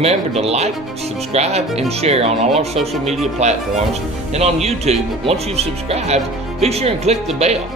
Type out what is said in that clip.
Remember to like, subscribe, and share on all our social media platforms. And on YouTube, once you've subscribed, be sure and click the bell.